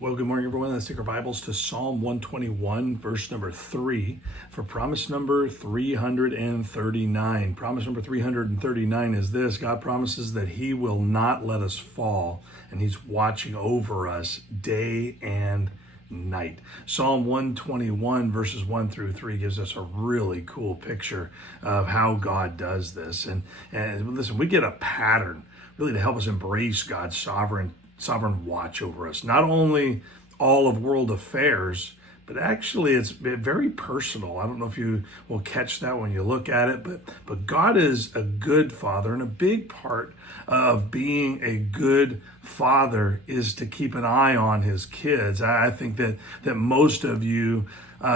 Well, good morning, everyone. Let's take our Bibles to Psalm 121, verse number 3, for promise number 339. Promise number 339 is this: God promises that He will not let us fall, and He's watching over us day and night. Psalm 121, verses 1 through 3 gives us a really cool picture of how God does this. And listen, we get a pattern really to help us embrace God's sovereign watch over us. Not only all of world affairs, but actually it's very personal. I don't know if you will catch that when you look at it, but God is a good father, and a big part of being a good father is to keep an eye on his kids. I think that most of you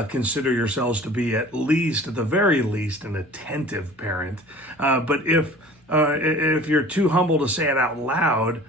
consider yourselves to be at the very least, an attentive parent. But if you're too humble to say it out loud,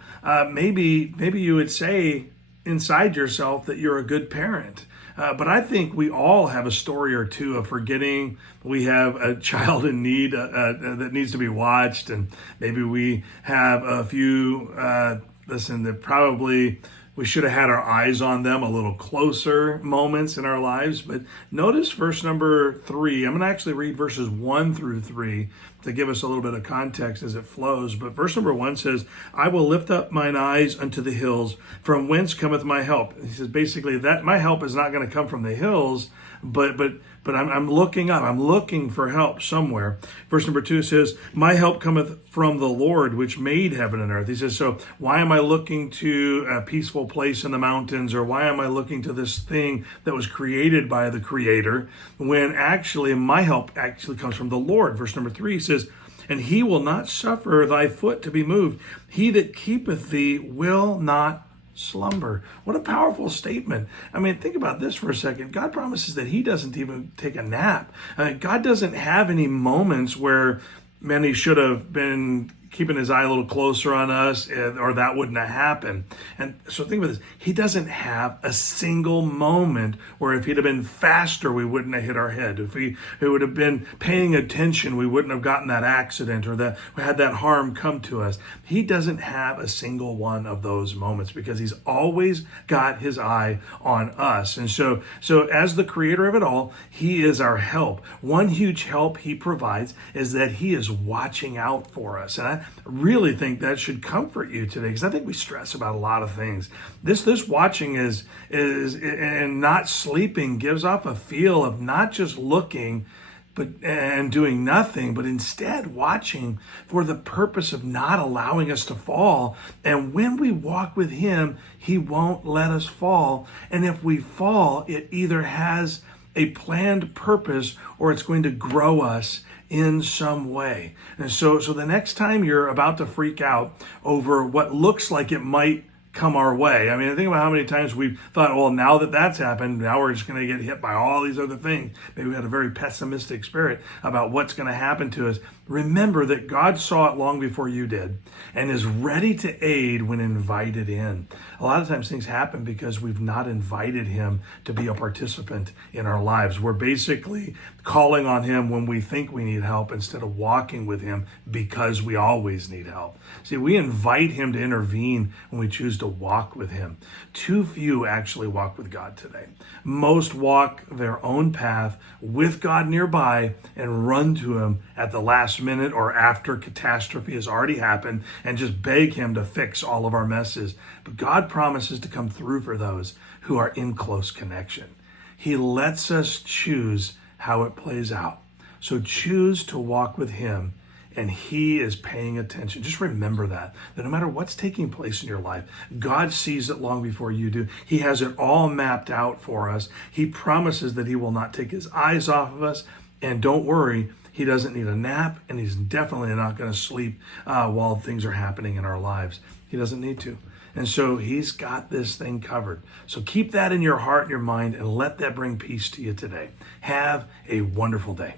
maybe you would say inside yourself that you're a good parent. But I think we all have a story or two of forgetting we have a child in need that needs to be watched, and maybe we have a few, that probably we should have had our eyes on them a little closer moments in our lives. But notice verse number 3. I'm going to actually read verses 1 through 3 to give us a little bit of context as it flows. But verse number 1 says, I will lift up mine eyes unto the hills, from whence cometh my help. He says basically that my help is not going to come from the hills, but I'm looking up. I'm looking for help somewhere. Verse number 2 says, my help cometh from the Lord, which made heaven and earth. He says, so why am I looking to a peaceful place in the mountains, or why am I looking to this thing that was created by the Creator, when actually my help actually comes from the Lord? Verse number 3 says, and he will not suffer thy foot to be moved. He that keepeth thee will not slumber. What a powerful statement. I mean, think about this for a second. God promises that he doesn't even take a nap. God doesn't have any moments where he should have been keeping his eye a little closer on us, or that wouldn't have happened. And so think about this. He doesn't have a single moment where if he'd have been faster, we wouldn't have hit our head. If he would have been paying attention, we wouldn't have gotten that accident, or that we had that harm come to us. He doesn't have a single one of those moments because he's always got his eye on us. And so as the creator of it all, he is our help. One huge help he provides is that he is watching out for us. And I really think that should comfort you today, because I think we stress about a lot of things. This watching is and not sleeping gives off a feel of not just looking and doing nothing, but instead watching for the purpose of not allowing us to fall. And when we walk with him, he won't let us fall. And if we fall, it either has a planned purpose or it's going to grow us in some way. And so the next time you're about to freak out over what looks like it might come our way. I mean, think about how many times we've thought, well, now that that's happened, now we're just going to get hit by all these other things. Maybe we had a very pessimistic spirit about what's going to happen to us. Remember that God saw it long before you did and is ready to aid when invited in. A lot of times things happen because we've not invited him to be a participant in our lives. We're basically calling on him when we think we need help instead of walking with him because we always need help. See, we invite him to intervene when we choose to walk with him. Too few actually walk with God today. Most walk their own path with God nearby and run to him at the last minute or after catastrophe has already happened and just beg him to fix all of our messes. But God promises to come through for those who are in close connection. He lets us choose how it plays out. So choose to walk with him, and he is paying attention. Just remember that no matter what's taking place in your life, God sees it long before you do. He has it all mapped out for us. He promises that he will not take his eyes off of us. And don't worry, he doesn't need a nap, and he's definitely not going to sleep while things are happening in our lives. He doesn't need to. And so he's got this thing covered. So keep that in your heart and your mind, and let that bring peace to you today. Have a wonderful day.